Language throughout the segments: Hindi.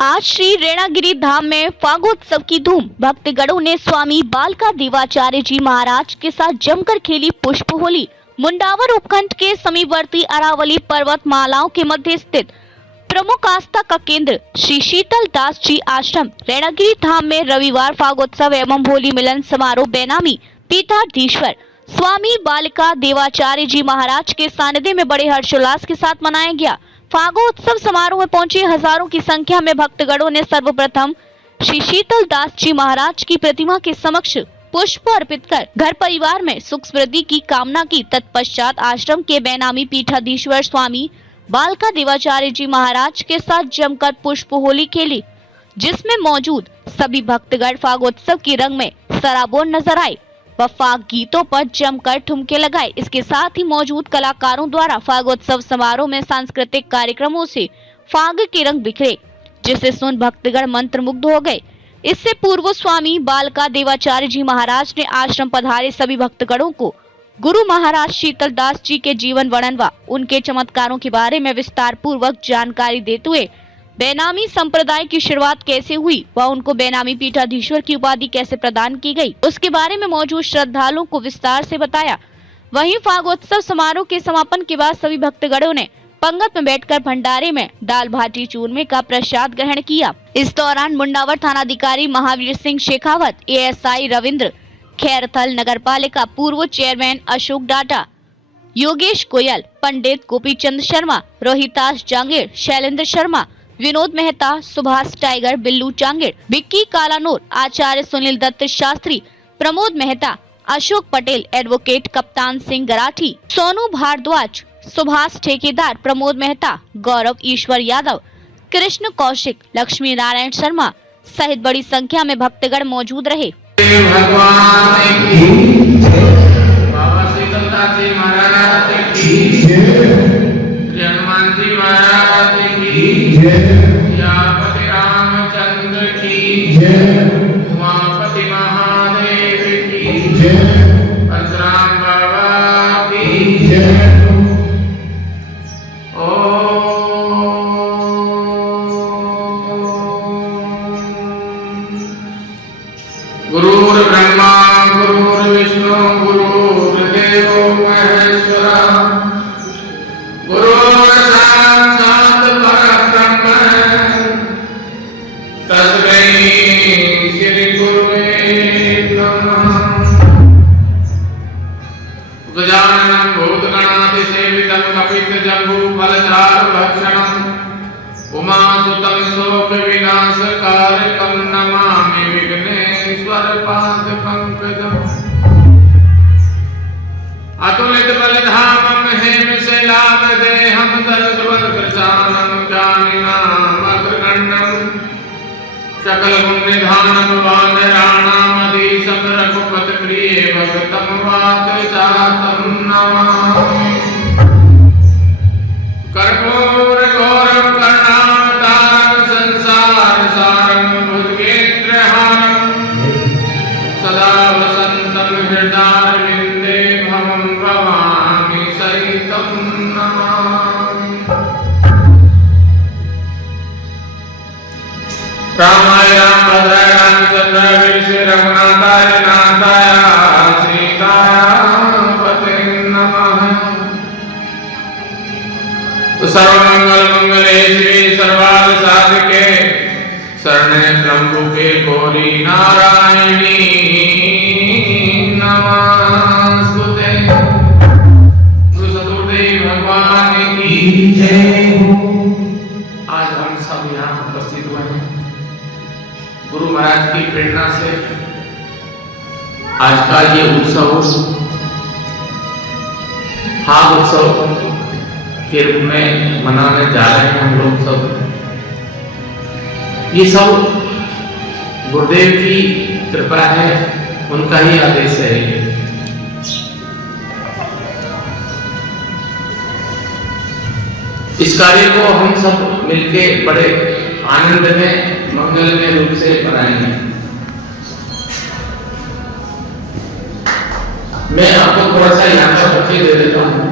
आज श्री रेणागिरी धाम में फागोत्सव की धूम। भक्तगणों ने स्वामी बालका देवाचार्य जी महाराज के साथ जमकर खेली पुष्प होली। मुंडावर उपखंड के समीपवर्ती अरावली पर्वत मालाओं के मध्य स्थित प्रमुख आस्था का केंद्र श्री शीतल दास जी आश्रम रेणागिरी धाम में रविवार फागोत्सव एवं होली मिलन समारोह बेनामी पीठाधीश्वर स्वामी बालिका देवाचार्य जी महाराज के सानिध्य में बड़े हर्षोल्लास के साथ मनाया गया। फागोत्सव समारोह में पहुंचे हजारों की संख्या में भक्तगणों ने सर्वप्रथम श्री शीतल दास जी महाराज की प्रतिमा के समक्ष पुष्प अर्पित कर घर परिवार में सुख समृद्धि की कामना की। तत्पश्चात आश्रम के बेनामी पीठाधीश्वर स्वामी बालका देवाचार्य जी महाराज के साथ जमकर पुष्प होली खेली, जिसमें मौजूद सभी भक्तगण फागोत्सव के रंग में सराबोर नजर आए व फाग गीतों पर जमकर ठुमके लगाए। इसके साथ ही मौजूद कलाकारों द्वारा फागोत्सव समारोह में सांस्कृतिक कार्यक्रमों से फाग के रंग बिखरे, जिसे सुन भक्तगण मंत्रमुग्ध हो गए। इससे पूर्व स्वामी बालका देवाचार्य जी महाराज ने आश्रम पधारे सभी भक्तगणों को गुरु महाराज शीतल दास जी के जीवन वर्णन व उनके चमत्कारों के बारे में विस्तार पूर्वक जानकारी देते हुए बेनामी संप्रदाय की शुरुआत कैसे हुई व उनको बेनामी पीठाधीश्वर की उपाधि कैसे प्रदान की गई, उसके बारे में मौजूद श्रद्धालुओं को विस्तार से बताया। वहीं फागोत्सव समारोह के समापन के बाद सभी भक्तगणों ने पंगत में बैठकर भंडारे में दाल भाटी चूरमे का प्रसाद ग्रहण किया। इस दौरान मुंडावर थानाधिकारी महावीर सिंह शेखावत, एएसआई रविंद्र खैरथल, नगर पालिका पूर्व चेयरमैन अशोक डाटा, योगेश गोयल, पंडित गोपीचंद शर्मा, रोहितास जांगीर, शैलेंद्र शर्मा, विनोद मेहता, सुभाष टाइगर, बिल्लू चांगेड़, विक्की कालानोर, आचार्य सुनील दत्त शास्त्री, प्रमोद मेहता, अशोक पटेल, एडवोकेट कप्तान सिंह गराठी, सोनू भारद्वाज, सुभाष ठेकेदार, प्रमोद मेहता, गौरव ईश्वर यादव, कृष्ण कौशिक, लक्ष्मी नारायण शर्मा सहित बड़ी संख्या में भक्तगण मौजूद रहे। भगवान की बाबा शीतल दास जी महाराज की हनुमान जी महाराज की यापति रामचंद्र की उमापति महादेव की परशुराम बाबा की गुरुर् ब्रह्मा गुरुर्विष्णु गुरुर्देवो महेश्वरा गुरुर्साक्षात् परब्रह्म तस्मै श्री गुरुवे नमः। गजाननं भूतगणातिसेवितं कपित्थजम्बूफलचारुभक्षणम् उमासुतं शोकविनाशकारकं नमामि विघ्नेश्वरपादपङ्कजम्। अतुलित बलधामं हेमशैलामदेहं दलद्वलकृशानं जानिनामग्रगण्यं सकलगुणनिधानं वानराणामधीशं रघुपतिप्रिये भगतं वातजातं नमामि। कर्पूरगौरं करुणावतारं संसारसारं भुजगेन्द्रहारं सदा वसन्तं हृदयारविन्दे भवं भवामि सहितं नमामि। रामाय रामभद्राय रामचन्द्राय वीरसे रघुनाथाय नाथाय सीताय पते नमः। सर्वमंगल मंगले श्री सर्वार्थ साधिके शरणे त्र्यंबके गौरी नारायणी नमस्ते। सतगुरुदेव भगवान की जय हो। आज हम सब यहाँ उपस्थित हुए हैं गुरु महाराज की प्रेरणा से। आज का ये उत्सव फाग उत्सव के रूप में मनाने जा रहे हैं हम लोग सब। ये सब गुरुदेव की कृपा है, उनका ही आदेश है। इस कार्य को हम सब मिलके बड़े आनंद में मंगलमय रूप से मनाएंगे। मैं आपको थोड़ा सा यहाँ पर परिचय दे देता हूँ।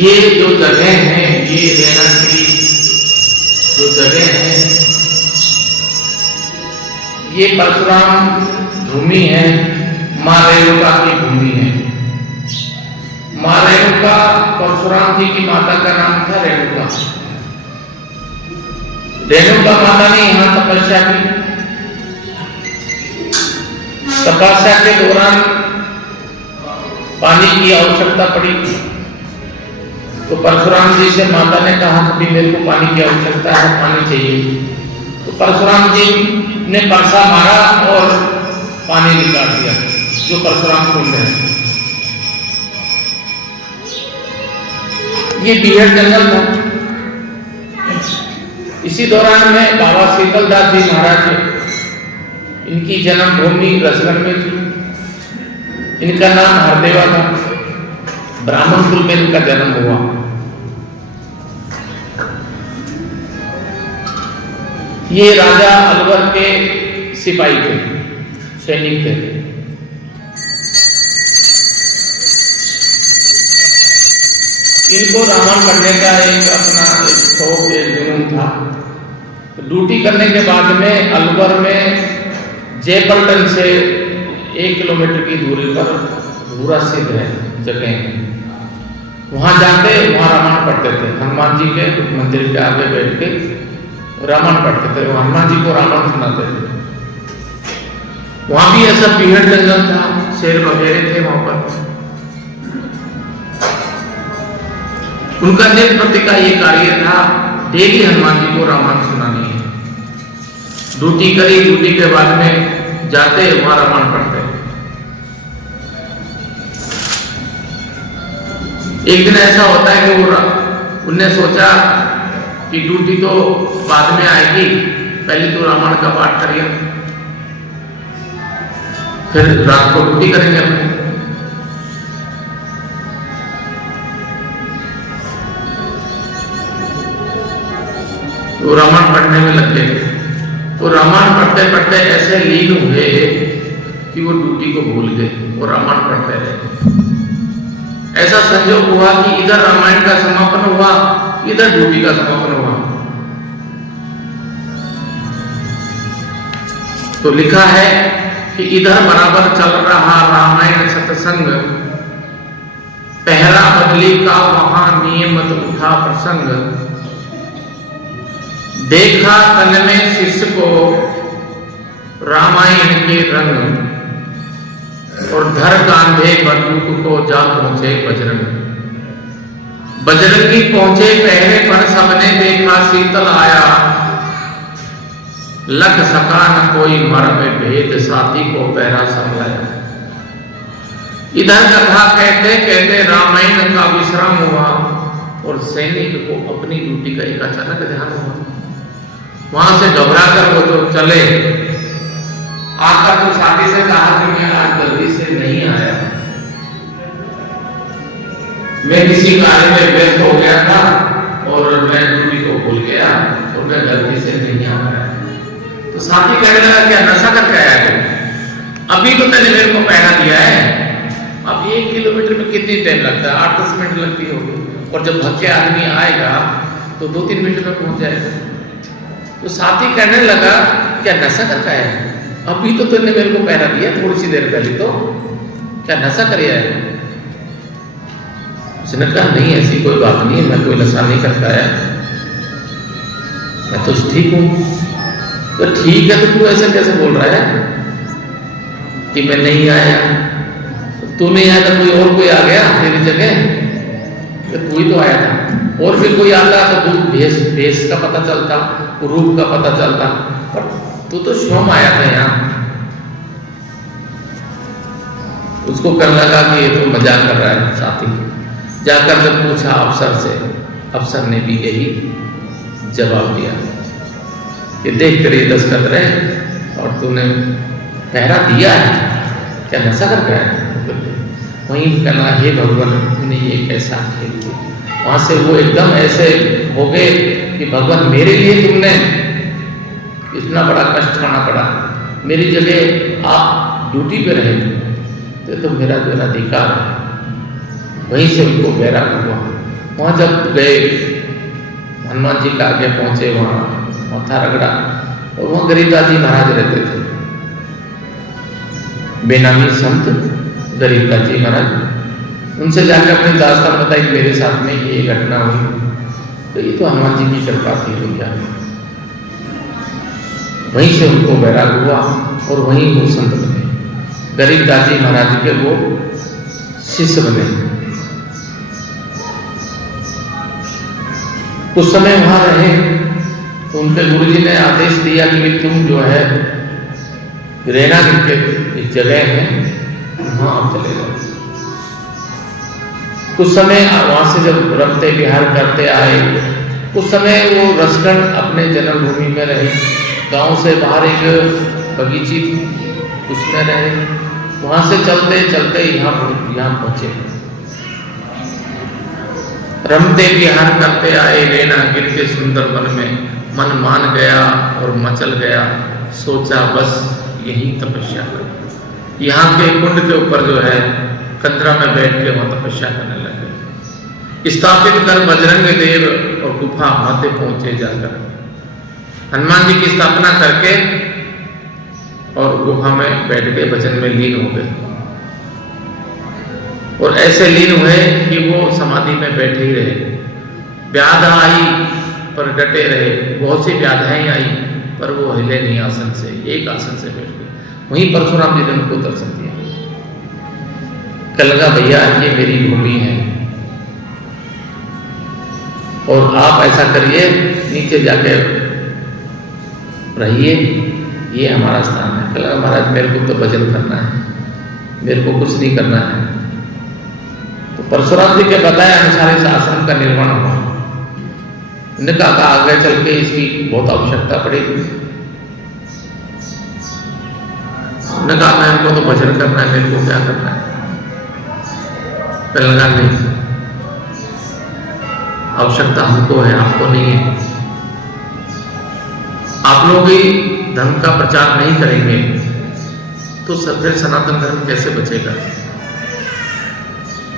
ये जो जगह है, ये रैना की जो जगह है, ये परशुराम भूमि है, माँ रेणुका की भूमि है। माँ रेणुका परशुराम जी की माता का नाम था रेणुका। रेणुका माता ने यहाँ तपस्या की। तपस्या के दौरान पानी की आवश्यकता पड़ी, तो परशुराम जी से माता ने कहा कि मेरे को पानी की आवश्यकता है, पानी चाहिए। तो परशुराम जी ने परसा मारा और पानी निकाल दिया, जो परशुराम कुंड है। ये बीहड़ जंगल था। इसी दौरान में बाबा शीतलदास जी महाराज, इनकी जन्मभूमि रसगढ़ में थी। इनका नाम हरदेवा था। ब्राह्मण कुल में इनका जन्म हुआ। ये राजा अलवर के सिपाही थे, सैनिक थे। इनको रामायण पढ़ने का एक अपना शौक, एक जुनून था। तो ड्यूटी करने के बाद में अलवर में जयपलटन से 1 किलोमीटर की दूरी पर भूरा सिद्ध है जगह, वहां जाते, वहां रामायण पढ़ते थे। हनुमान जी के मंदिर के आगे बैठ के रामायण पढ़ते थे, हनुमान जी को रामायण सुनाते थे। वहां भी ऐसा बीहड़ जंगल था, शेर वगैरह थे वहां पर। उनका नित्य प्रति का ये कार्य था, डेली हनुमान जी को रामायण सुनानी है। ड्यूटी करी, ड्यूटी के बाद में जाते, वहां रामायण पढ़ते। एक दिन ऐसा होता है कि उनने सोचा कि ड्यूटी तो बाद में आएगी, पहले तो रामायण का पाठ करिए, फिर रात को ड्यूटी करेंगे अपने। तो रामायण पढ़ने में लग गए। तो रामायण पढ़ते पढ़ते ऐसे लीन हुए कि वो ड्यूटी को भूल गए और रामायण पढ़ते रहे। ऐसा संयोग हुआ कि इधर रामायण का समापन हुआ, इधर ड्यूटी का समापन हुआ। तो लिखा है कि इधर बराबर चल रहा रामायण सत्संग, पहरा बदली का वहां नियमित उठा प्रसंग। देखा तन में शिष्य को रामायण के रंग, और धर कांधे बंदूक को जा पहुंचे बजरंग। बजरंगी पहुंचे पहरे पर, सबने देखा शीतल आया। लख सका न कोई मर्म भेद, साथी को पहरा संभलाया। इधर कथा कहते कहते रामायण का विश्राम हुआ, और सैनिक को अपनी ड्यूटी का एक अचानक ध्यान हुआ। वहां से घबरा कर वो तो चले, आकर तो साथी से कहा कि मैं आज जल्दी से नहीं आया, मैं किसी कार्य में व्यस्त हो गया था और मैं ड्यूटी को भूल गया और मैं जल्दी से नहीं आ पाया। तो साथी कहने लगा, क्या नशा करके आया तू? अभी तो मैंने मेरे को पहना दिया है, अब 1 किलोमीटर में कितनी टाइम लगता है? 8-10 मिनट लगती होगी, और जब भग के आदमी आएगा तो 2-3 मिनट में पहुंच जाएगा। तो साथी कहने लगा, क्या नशा करके आया है? अभी तो तुमने मेरे को पहना दिया थोड़ी सी देर पहले, तो क्या नशा कर आया है? उसने कहा, नहीं ऐसी कोई बात नहीं है, मैं कोई नशा नहीं करके आया, मैं तो ठीक हूं। तो ठीक है, तो तू ऐसा कैसे बोल रहा है कि मैं नहीं आया? तू नहीं आया तो कोई आ गया तेरी जगह? तो तू ही तो आया था, और फिर कोई आता तो तू भेष का पता चलता, रूप का पता चलता, पर तू तो स्वयं आया था यहाँ। उसको करने लगा कि ये तो मजाक कर रहा है साथी। जाकर जब पूछा अफसर से, अफसर ने भी यही जवाब दिया कि देख तेरे दस्तखत रहे और तूने पहरा दिया है, क्या नशा कर रहा है? वहीं कहना, हे भगवान तूने ये कैसा खेल दिया। वहां से वो एकदम ऐसे हो गए कि भगवान मेरे लिए तुमने इतना बड़ा कष्ट उठाना पड़ा, मेरी जगह आप ड्यूटी पे रहे तो मेरा जो अधिकार है। वहीं से उनको बैराग हुआ वहाँ जब गए, हनुमान जी के आगे पहुँचे, वहाँ माथा रगड़ा, और वहाँ गरीबदास जी महाराज रहते थे, बेनामी संत गरीबदास जी महाराज। उनसे जाकर अपनी दास्तान बताई, मेरे साथ में ये घटना हुई, तो ये तो हनुमान जी की कृपा थी भैया। वहीं से उनको वैराग हुआ और वहीं वो संत बने, गरीबदास जी महाराज के वो शिष्य बने। कुछ समय वहां रहे तो उनके गुरुजी ने आदेश दिया कि तुम जो है रेना के एक जगह है, वहां आप चले जाओ। कुछ समय वहां से जब रमते विहार करते आए, कुछ समय वो रसगढ़ अपने जन्मभूमि में रहे, गांव से बाहर एक बगीची थी, उसमें रहे। वहां से चलते चलते यहाँ पहुंचे, रमते विहार करते आए रेना गिर के सुंदर वन में। मन मान गया और मचल गया, सोचा बस यही तपस्या कर। यहाँ के कुंड के ऊपर जो है कंदरा में बैठ के वहां तपस्या करने लगे। स्थापित कर बजरंग देव और गुफा मध्य पहुंचे जाकर। हनुमान जी की स्थापना करके और गुफा में बैठ के भजन में लीन हो गए, और ऐसे लीन हुए कि वो समाधि में बैठे ही रहे। व्याध आई पर डटे रहे, बहुत सी व्याधाएं आई पर वो हिले नहीं आसन से, एक आसन से बैठ गए। वहीं परशुराम जी ने उनको दर्शन दिया। लगा भैया ये मेरी भूमि है और आप ऐसा करिए, नीचे जाके रहिए, ये हमारा स्थान है। लगा महाराज मेरे को तो भजन करना है, मेरे को कुछ नहीं करना है। तो परशुराम जी के बताए अनुसार इस आश्रम का निर्माण हुआ। उन्होंने कहा आगे चल के इसकी बहुत आवश्यकता पड़ेगी। उन्होंने कहा मेरे को तो भजन करना है, मेरे को क्या करना है। लगा नहीं, आवश्यकता हमको है, आपको नहीं है। आप लोग ही धर्म का प्रचार नहीं करेंगे तो फिर सनातन धर्म कैसे बचेगा।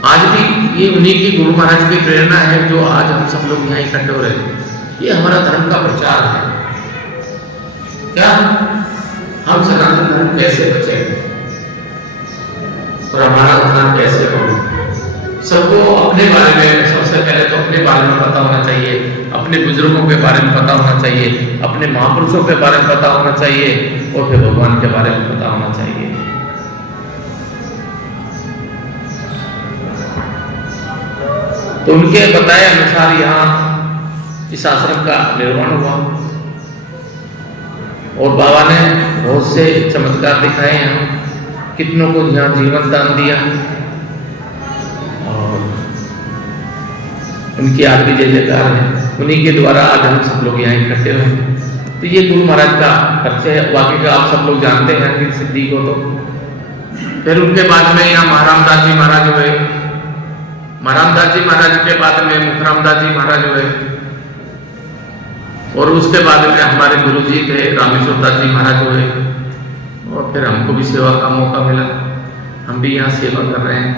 आज भी ये उन्हीं की गुरु महाराज की प्रेरणा है जो आज हम सब लोग यहाँ इकट्ठे हो रहे हैं। ये हमारा धर्म का प्रचार है। क्या हम सनातन धर्म कैसे बचेंगे और हमारा धर्म कैसे होगा। सबको अपने बारे में सबसे पहले तो अपने बारे में पता होना चाहिए, अपने बुजुर्गों के बारे में पता होना चाहिए, अपने महापुरुषों के बारे में पता होना चाहिए, और फिर भगवान के बारे में पता होना चाहिए। तो उनके बताए अनुसार यहाँ इस आश्रम का निर्माण हुआ और बाबा ने बहुत से चमत्कार दिखाए। यहाँ कितनों को यहाँ जीवन दान दिया और उनकी आज भी जय जयकार है। उन्हीं के द्वारा आज हम सब लोग यहाँ इकट्ठे हुए। तो ये गुरु महाराज का परिचय वाकई का आप सब लोग जानते हैं कि सिद्धि को। तो फिर उनके बाद में यहाँ महारामदास जी महाराज हुए। महारामदास जी महाराज के बाद में मुखरामदास जी महाराज हुए और उसके बाद में हमारे गुरु जी थे रामेश्वर दास जी महाराज हुए। और फिर हमको भी सेवा का मौका मिला, हम भी यहाँ सेवा कर रहे हैं।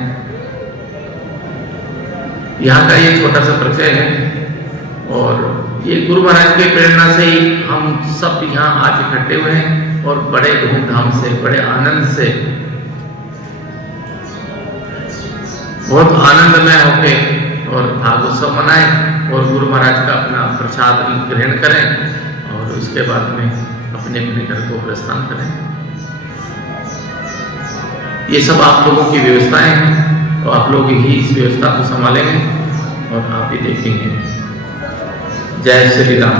यहाँ का ये छोटा सा परिचय है और ये गुरु महाराज के प्रेरणा से ही हम सब यहाँ आज इकट्ठे हुए हैं और बड़े धूमधाम से, बड़े आनंद से, बहुत आनंदमय होके और भागोत्सव मनाएं और गुरु महाराज का अपना प्रसाद ग्रहण करें और उसके बाद में अपने अपने घर को प्रस्थान करें। ये सब आप लोगों की व्यवस्थाएं हैं और आप लोग ही इस व्यवस्था को संभालेंगे और आप ही देखेंगे। जय श्री राम।